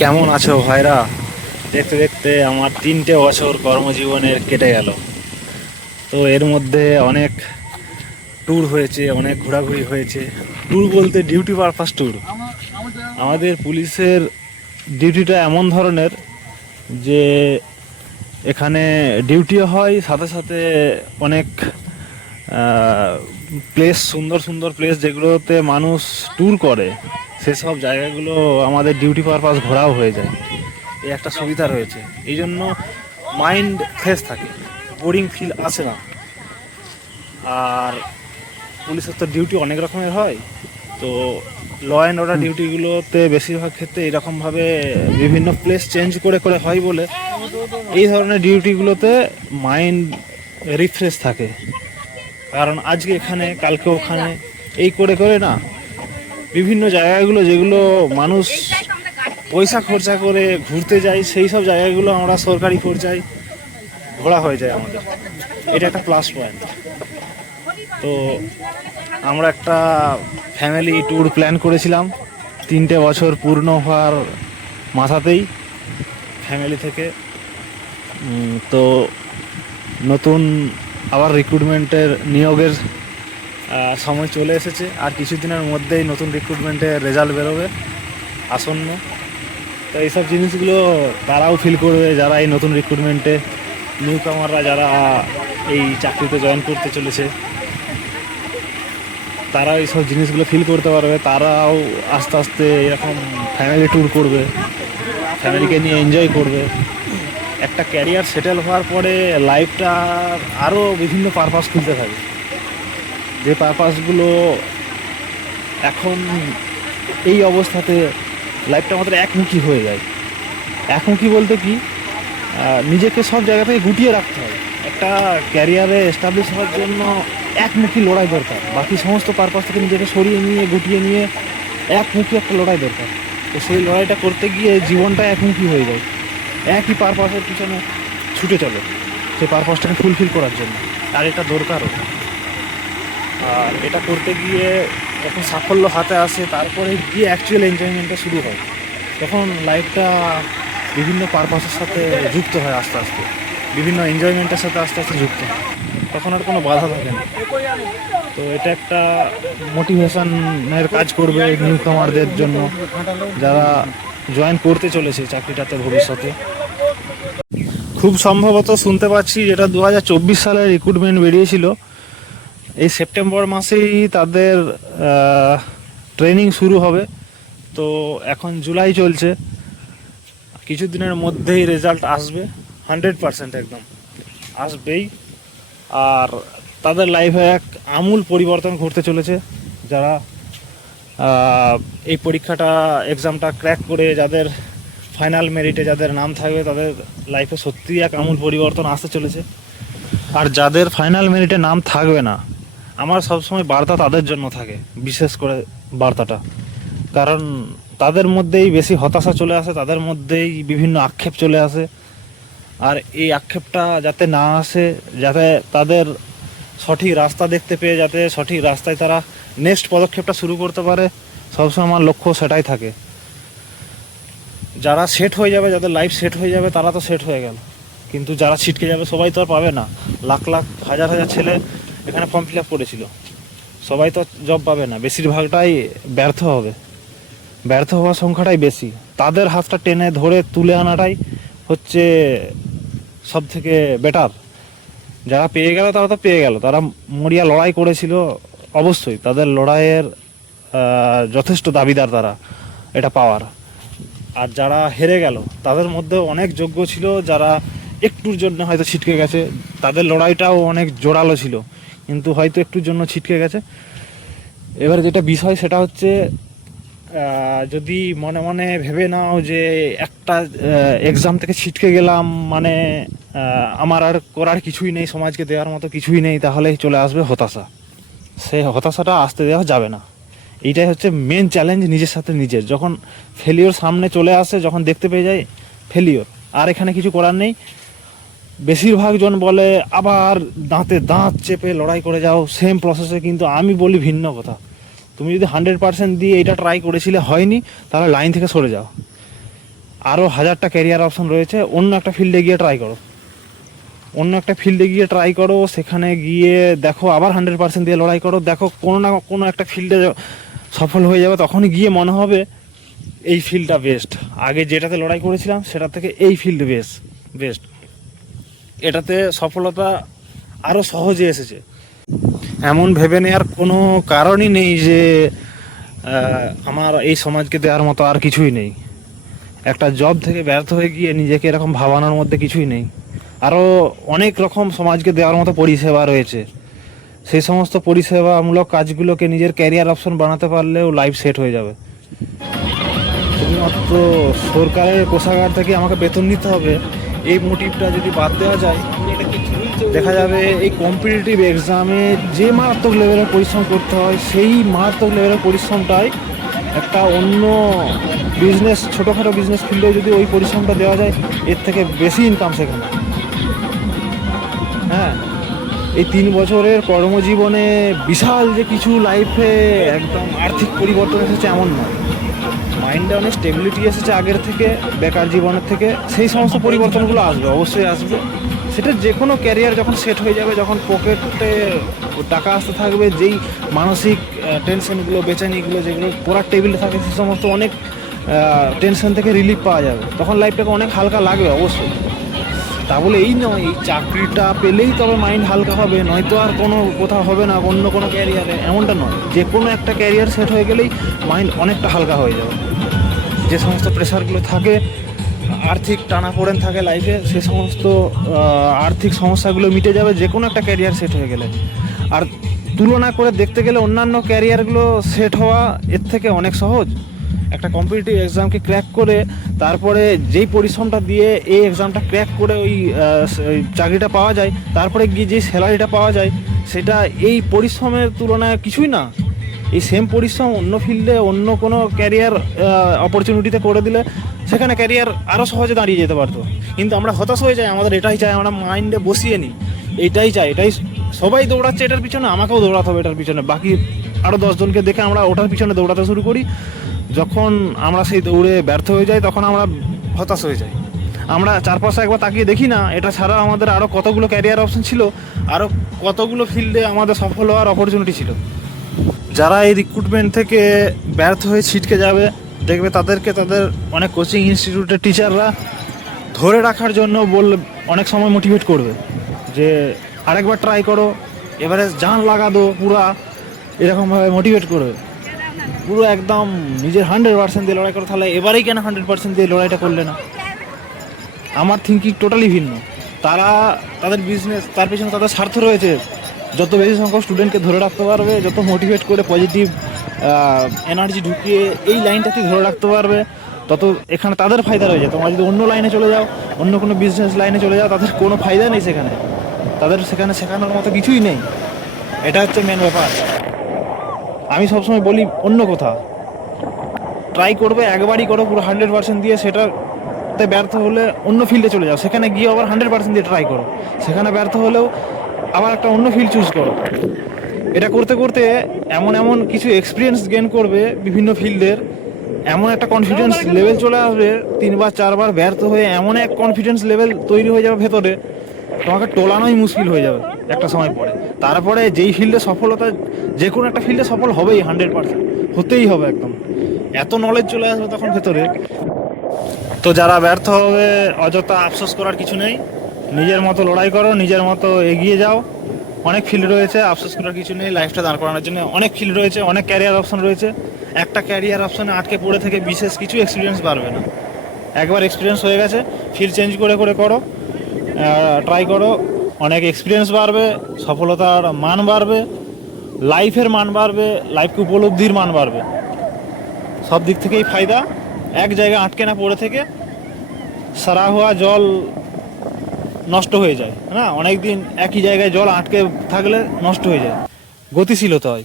কেমন আছো ভাইরা? দেখতে দেখতে আমার 3টে বছর কর্মজীবনের কেটে গেল। তো এর মধ্যে অনেক ট্যুর হয়েছে, অনেক ঘোরাঘুরি হয়েছে। ট্যুর বলতে ডিউটি পারপাস ট্যুর। আমাদের পুলিশের ডিউটিটা এমন ধরনের যে এখানে ডিউটিও হয়, সাথে সাথে অনেক প্লেস, সুন্দর সুন্দর প্লেস যেগুলোতে মানুষ ট্যুর করে, সেসব জায়গাগুলো আমাদের ডিউটি পারপাস ঘোরাও হয়ে যায়। এই একটা সুবিধা রয়েছে, এই জন্য মাইন্ড ফ্রেশ থাকে, বোরিং ফিল আসে না। আর পুলিশের তো ডিউটি অনেক রকমের হয়, তো ল অ্যান্ড অর্ডার ডিউটিগুলোতে বেশিরভাগ ক্ষেত্রে এরকমভাবে বিভিন্ন প্লেস চেঞ্জ করে করে হয় বলে এই ধরনের ডিউটিগুলোতে মাইন্ড রিফ্রেশ থাকে। কারণ আজকে এখানে, কালকে ওখানে, এই করে করে না বিভিন্ন জায়গাগুলো যেগুলো মানুষ পয়সা খরচা করে ঘুরতে যায়, সেই সব জায়গাগুলো আমরা সরকারি খরচায় ঘোরা হয়ে যায় আমাদের। এটা একটা প্লাস পয়েন্ট। তো আমরা একটা ফ্যামিলি ট্যুর প্ল্যান করেছিলাম 3টে বছর পূর্ণ হওয়ার মাথাতেই ফ্যামিলি থেকে। তো নতুন আবার রিক্রুটমেন্টের নিয়োগের সময় চলে এসেছে। আর কিছুদিনের মধ্যেই নতুন রিক্রুটমেন্টের রেজাল্ট বেরোবে আসন্ন। তো এইসব জিনিসগুলো তারাও ফিল করবে, যারা এই নতুন রিক্রুটমেন্টে নিউ কামাররা যারা এই চাকরিতে জয়েন করতে চলেছে, তারা এইসব জিনিসগুলো ফিল করতে পারবে। তারাও আস্তে আস্তে এরকম ফ্যামিলি ট্যুর করবে, ফ্যামিলিকে নিয়ে এনজয় করবে। একটা ক্যারিয়ার সেটেল হওয়ার পরে লাইফটা আরও বিভিন্ন পারপাস খুলতে থাকে, যে পারপাসগুলো এখন এই অবস্থাতে লাইফটা আমাদের একমুখী হয়ে যায়। একমুখী বলতে কি, নিজেকে সব জায়গা থেকে গুটিয়ে রাখতে হয়। একটা ক্যারিয়ারে এস্টাবলিশ হওয়ার জন্য একমুখী লড়াই দরকার। বাকি সমস্ত পারপাস থেকে নিজেকে সরিয়ে নিয়ে, গুটিয়ে নিয়ে একমুখী একটা লড়াই দরকার। তো সেই লড়াইটা করতে গিয়ে জীবনটা একমুখী হয়ে যায়, একই পারপাসের পিছনে ছুটে চলে সেই পারপাসটাকে ফুলফিল করার জন্য। আর এটা দরকারও। আর এটা করতে গিয়ে যখন সাফল্য হাতে আসে, তারপরে গিয়ে অ্যাকচুয়াল এনজয়মেন্টটা শুরু হয়। তখন লাইফটা বিভিন্ন পারপাসের সাথে যুক্ত হয়, আস্তে আস্তে বিভিন্ন এনজয়মেন্টের সাথে আস্তে আস্তে যুক্ত হয়। তখন আর কোনো বাধা থাকে না। তো এটা একটা মোটিভেশনের কাজ করবে নিউ কামারদের জন্য, যারা জয়েন করতে চলেছে চাকরিটাতে ভবিষ্যতে। খুব সম্ভবত শুনতে পাচ্ছি যেটা 2024 সালে রিক্রুটমেন্ট বেরিয়েছিল, এই সেপ্টেম্বর মাসেই তাদের ট্রেনিং শুরু হবে। তো এখন জুলাই চলছে, কিছুদিনের মধ্যেই রেজাল্ট আসবে, 100% একদম আসবেই। আর তাদের লাইফে এক আমূল পরিবর্তন ঘটতে চলেছে। যারা এই পরীক্ষাটা, এক্সামটা ক্র্যাক করে যাদের ফাইনাল মেরিটে যাদের নাম থাকবে, তাদের লাইফে সত্যিই এক আমূল পরিবর্তন আসতে চলেছে। আর যাদের ফাইনাল মেরিটে নাম থাকবে না, আমার সবসময় বার্তা তাদের জন্য থাকে, বিশেষ করে বার্তাটা। কারণ তাদের মধ্যেই বেশি হতাশা চলে আসে, তাদের মধ্যেই বিভিন্ন আক্ষেপ চলে আসে। আর এই আক্ষেপটা যাতে না আসে, যাতে তাদের সঠিক রাস্তা দেখতে পেয়ে যাতে সঠিক রাস্তায় তারা নেক্সট পদক্ষেপটা শুরু করতে পারে, সবসময় আমার লক্ষ্য সেটাই থাকে। যারা সেট হয়ে যাবে, যাদের লাইফ সেট হয়ে যাবে, তারা তো সেট হয়ে গেল। কিন্তু যারা ছিটকে যাবে, সবাই তো আর পাবে না। লাখ লাখ হাজার হাজার ছেলে এখানে ফর্ম ফিল আপ করেছিল, সবাই তো জব পাবে না। বেশিরভাগটাই ব্যর্থ হবে, ব্যর্থ হওয়ার সংখ্যাটাই বেশি। তাদের হাতটা টেনে ধরে তুলে আনাটাই হচ্ছে সব থেকে বেটার। যারা পেয়ে গেল তারা তো পেয়ে গেল, তারা মরিয়া লড়াই করেছিল, অবশ্যই তাদের লড়াইয়ের যথেষ্ট দাবিদার তারা এটা পাওয়ার। আর যারা হেরে গেল, তাদের মধ্যে অনেক যোগ্য ছিল, যারা একটুর জন্য হয়তো ছিটকে গেছে। তাদের লড়াইটাও অনেক জোরালো ছিল, কিন্তু হয়তো একটুর জন্য ছিটকে গেছে। এবার যেটা বিষয় সেটা হচ্ছে, যদি মনে মনে ভেবে নাও যে একটা এক্সাম থেকে ছিটকে গেলাম মানে আমার আর করার কিছুই নেই, সমাজকে দেওয়ার মতো কিছুই নেই, তাহলে চলে আসবে হতাশা। সেই হতাশাটা আসতে দেওয়া যাবে না। এইটাই হচ্ছে মেন চ্যালেঞ্জ নিজের সাথে নিজের। যখন ফেলিওর সামনে চলে আসে, যখন দেখতে পেয়ে যায় ফেলিওর, আর এখানে কিছু করার নেই, বেশিরভাগ জন বলে আবার দাঁতে দাঁত চেপে লড়াই করে যাও সেম প্রসেসে। কিন্তু আমি বলি ভিন্ন কথা। তুমি যদি 100% দিয়ে এটা ট্রাই করেছিলে, হয়নি, তাহলে লাইন থেকে সরে যাও। আরও হাজারটা ক্যারিয়ার অপশন রয়েছে। অন্য একটা ফিল্ডে গিয়ে ট্রাই করো, সেখানে গিয়ে দেখো, আবার 100% দিয়ে লড়াই করো, দেখো কোনো না কোনো একটা ফিল্ডে সফল হয়ে যাবে। তখনই গিয়ে মনে হবে এই ফিল্ডটা বেস্ট, আগে যেটাতে লড়াই করেছিলাম সেটা থেকে এই ফিল্ড বেস্ট। এটাতে সফলতা আরও সহজে এসেছে। এমন ভেবে নেওয়ার কোনো কারণই নেই যে আমার এই সমাজকে দেওয়ার মতো আর কিছুই নেই। একটা জব থেকে ব্যর্থ হয়ে গিয়ে নিজেকে এরকম ভাবানোর মধ্যে কিছুই নেই। আরও অনেক রকম সমাজকে দেওয়ার মতো পরিষেবা রয়েছে। সেই সমস্ত পরিষেবামূলক কাজগুলোকে নিজের ক্যারিয়ার অপশন বানাতে পারলেও লাইফ সেট হয়ে যাবে। শুধুমাত্র সরকারের কোষাগার থেকে আমাকে বেতন নিতে হবে, এই মোটিভটা যদি বাদ দেওয়া যায়, দেখা যাবে এই কম্পিটিটিভ এক্সামে যে মারাত্মক লেভেলের পরিশ্রম করতে হয়, সেই মারাত্মক লেভেলের পরিশ্রমটাই একটা অন্য বিজনেস, ছোটোখাটো বিজনেস ফিল্ডেও যদি ওই পরিশ্রমটা দেওয়া যায়, এর থেকে বেশি ইনকাম সেখানে। হ্যাঁ, এই 3 বছরের কর্মজীবনে বিশাল যে কিছু লাইফে একদম আর্থিক পরিবর্তন এসেছে এমন নয়। মাইন্ডে অনেক স্টেবিলিটি এসেছে আগের থেকে, বেকার জীবনের থেকে। সেই সমস্ত পরিবর্তনগুলো আসবে, অবশ্যই আসবে। সেটা যে কোনো ক্যারিয়ার যখন সেট হয়ে যাবে, যখন পকেটে টাকা আসতে থাকবে, যেই মানসিক টেনশনগুলো, বেচানিগুলো যেগুলো পড়ার টেবিলে থাকে, সে সমস্ত অনেক টেনশন থেকে রিলিফ পাওয়া যাবে। তখন লাইফটাকে অনেক হালকা লাগবে অবশ্যই। তা বলে এই নয় এই চাকরিটা পেলেই তবে মাইন্ড হালকা হবে, নয়তো আর কোনো কোথাও হবে না অন্য কোনো ক্যারিয়ারে, এমনটা নয়। যে কোনো একটা ক্যারিয়ার সেট হয়ে গেলেই মাইন্ড অনেকটা হালকা হয়ে যাবে। যে সমস্ত প্রেশারগুলো থাকে, আর্থিক টানাপোড়েন থাকে লাইফে, সে সমস্ত আর্থিক সমস্যাগুলো মিটে যাবে যে কোনো একটা ক্যারিয়ার সেট হয়ে গেলে। আর তুলনা করে দেখতে গেলে অন্যান্য ক্যারিয়ারগুলো সেট হওয়া এর থেকে অনেক সহজ। একটা কম্পিটিটিভ এক্সামকে ক্র্যাক করে তারপরে যেই পরিশ্রমটা দিয়ে এই এক্সামটা ক্র্যাক করে ওই চাকরিটা পাওয়া যায়, তারপরে গিয়ে যে স্যালারিটা পাওয়া যায়, সেটা এই পরিশ্রমের তুলনায় কিছুই না। এই সেম পরিশ্রম অন্য ফিল্ডে, অন্য কোনো ক্যারিয়ার অপরচুনিটিতে করে দিলে সেখানে ক্যারিয়ার আরও সহজে দাঁড়িয়ে যেতে পারতো। কিন্তু আমরা হতাশ হয়ে যাই, আমাদের এটাই চাই, আমরা মাইন্ডে বসিয়ে নিই এইটাই চাই, এটাই সবাই দৌড়াচ্ছে এটার পিছনে, আমাকেও দৌড়াতে হবে এটার পিছনে। বাকি আরও 10 জনকে দেখে আমরা ওটার পিছনে দৌড়াতে শুরু করি। যখন আমরা সেই দৌড়ে ব্যর্থ হয়ে যাই, তখন আমরা হতাশ হয়ে যাই। আমরা চারপাশে একবার তাকিয়ে দেখি না, এটা ছাড়া আমাদের আরও কতগুলো ক্যারিয়ার অপশন ছিল, আরও কতগুলো ফিল্ডে আমাদের সফল হওয়ার অপরচুনিটি ছিল। যারা এই রিক্রুটমেন্ট থেকে ব্যর্থ হয়ে ছিটকে যাবে, দেখবে তাদেরকে তাদের অনেক কোচিং ইনস্টিটিউটের টিচাররা ধরে রাখার জন্য অনেক সময় মোটিভেট করবে যে আরেকবার ট্রাই করো, এবারে জান লাগা দো পুরা, এরকমভাবে মোটিভেট করবে। পুরো একদম নিজের 100% দিয়ে লড়াই করো, তাহলে এবারেই কেন 100% দিয়ে লড়াইটা করলে না? আমার থিঙ্কিং টোটালি ভিন্ন। তারা তাদের বিজনেস, তার পেছনে তাদের স্বার্থ রয়েছে। যত বেশি সংখ্যক স্টুডেন্টকে ধরে রাখতে পারবে, যত মোটিভেট করে পজিটিভ এনার্জি ঢুকিয়ে এই লাইনটাকে ধরে রাখতে পারবে, তত এখানে তাদের ফায়দা রয়েছে। তোমরা যদি অন্য লাইনে চলে যাও, অন্য কোনো বিজনেস লাইনে চলে যাও, তাদের কোনো ফায়দা নেই সেখানে, তাদের সেখানে শেখানোর মতো কিছুই নেই। এটা হচ্ছে মেন ব্যাপার। আমি সবসময় বলি অন্য কথা ট্রাই করবে, একবারই করো পুরো 100% দিয়ে, সেটাতে ব্যর্থ হলে অন্য ফিল্ডে চলে যাও, সেখানে গিয়ে আবার 100% দিয়ে ট্রাই করো, সেখানে ব্যর্থ হলেও আবার একটা অন্য ফিল্ড চুজ করো। এটা করতে করতে এমন এমন কিছু এক্সপিরিয়েন্স গেইন করবে বিভিন্ন ফিল্ডের, এমন একটা কনফিডেন্স লেভেল চলে আসবে, 3বার 4বার ব্যর্থ হয়ে এমন এক কনফিডেন্স লেভেল তৈরি হয়ে যাবে ভেতরে, তোমাকে টোলানোই মুশকিল হয়ে যাবে একটা সময় পরে। তারপরে যেই ফিল্ডে সফলতা, যে কোনো একটা ফিল্ডে সফল হবেই, 100% হতেই হবে একদম, এত নলেজ চলে আসবে তখন ভেতরে। তো যারা ব্যর্থ হবে, অযথা আফসোস করার কিছু নেই, নিজের মতো লড়াই করো, নিজের মতো এগিয়ে যাও। অনেক ফিল্ড রয়েছে, আফসোস করার কিছু নেই। লাইফটা দাঁড় করানোর জন্য অনেক ফিল্ড রয়েছে, অনেক ক্যারিয়ার অপশন রয়েছে। একটা ক্যারিয়ার অপশনে আটকে পড়ে থেকে বিশেষ কিছু এক্সপিরিয়েন্স বাড়বে না। একবার এক্সপিরিয়েন্স হয়ে গেছে, ফিল্ড চেঞ্জ করে করে করো, ট্রাই করো, অনেক এক্সপিরিয়েন্স বাড়বে, সফলতার মান বাড়বে, লাইফের মান বাড়বে, লাইফকে উপলব্ধির মান বাড়বে, সব দিক থেকেই ফায়দা। এক জায়গায় আটকে না পড়ে থেকে, সারা হওয়া জল নষ্ট হয়ে যায় না, অনেক দিন একই জায়গায় জল আটকে থাকলে নষ্ট হয়ে যায়, গতিশীলতা হয়।